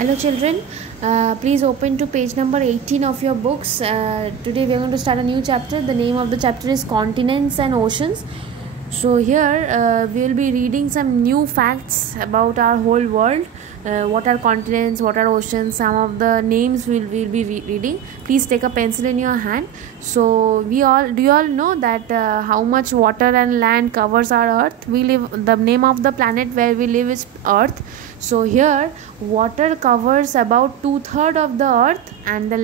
Hello children, please open to page number 18 of your books. Today we are going to start a new chapter. The name of the chapter is Continents and Oceans. So here we will be reading some new facts about our whole world. What are continents, what are oceans, some of the names we'll be reading. Please take a pencil in your hand. So do you all know that how much water and land covers our earth? The name of the planet where we live is Earth. So here water covers about 2/3 of the earth and the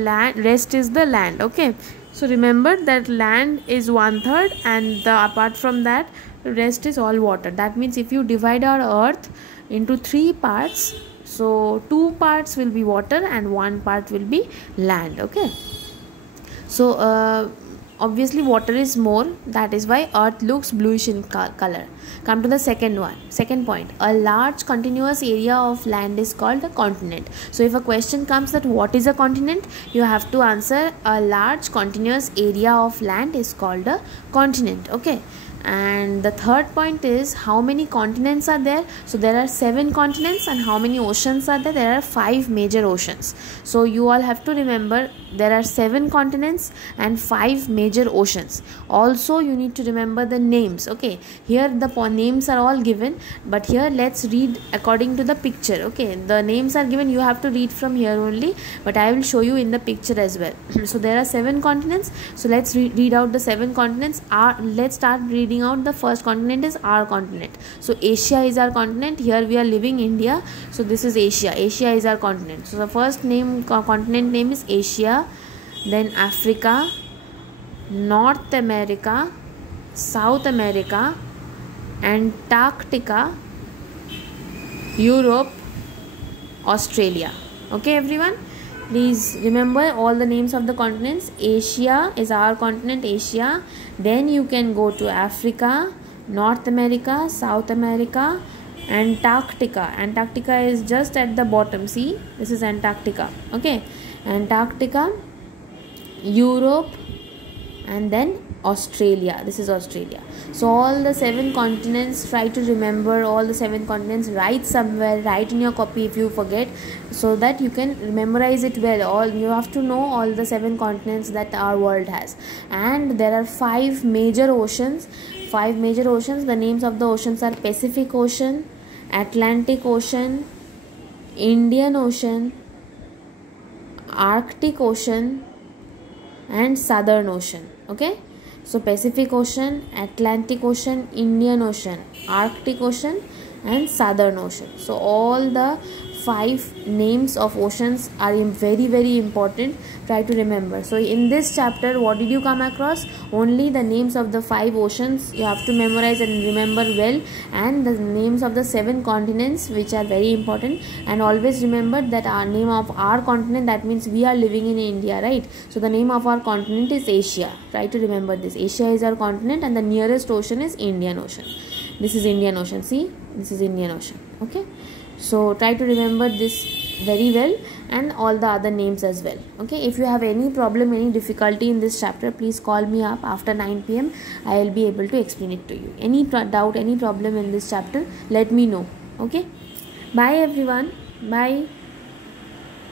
rest is the land. Okay, so remember that land is 1/3 and apart from that rest is all water. That means if you divide our earth into 3 parts, so 2 parts will be water and 1 part will be land. Okay, so obviously water is more, that is why earth looks bluish in color. Come to the second point. A large continuous area of land is called a continent. So if a question comes that what is a continent, you have to answer a large continuous area of land is called a continent. Okay, and the third point is how many continents are there. So there are 7 continents. And how many oceans are there? There are 5 major oceans. So you all have to remember there are 7 continents and 5 major oceans. Also you need to remember the names. Okay, here the names are all given, but here let's read according to the picture. Okay, the names are given, you have to read from here only, but I will show you in the picture as well. So there are 7 continents. So let's read out the 7 continents. Let's start reading out. The first continent is our continent. So Asia is our continent. Here we are living India, so this is Asia. Asia is our continent. So the first continent name is Asia, then Africa, North America, South America, Antarctica, Europe, Australia. Okay everyone, please remember all the names of the continents. Asia is our continent, Asia. Then you can go to Africa, North America, South America, Antarctica. Antarctica is just at the bottom. See, this is Antarctica. Okay, Antarctica, Europe, and then Australia. This is Australia. So all the 7 continents, try to remember all the 7 continents. Write somewhere, write in your copy if you forget, so that you can memorize it well. You have to know all the 7 continents that our world has. And there are 5 major oceans. The names of the oceans are Pacific Ocean, Atlantic Ocean, Indian Ocean, Arctic Ocean, and Southern Ocean. Okay, so Pacific Ocean, Atlantic Ocean, Indian Ocean, Arctic Ocean, and Southern Ocean. So all the 5 names of oceans are very, very important. Try to remember. So in this chapter, what did you come across? Only the names of the 5 oceans you have to memorize and remember well, and the names of the 7 continents, which are very important. And always remember that our name of our continent, that means we are living in India, right? So the name of our continent is Asia. Try to remember this. Asia is our continent and the nearest ocean is Indian Ocean. This is Indian Ocean. See, this is Indian Ocean. Okay, so try to remember this very well, and all the other names as well. Okay, if you have any problem, any difficulty in this chapter, please call me up after 9 p.m. I will be able to explain it to you. Any doubt, any problem in this chapter, let me know. Okay, bye everyone. Bye.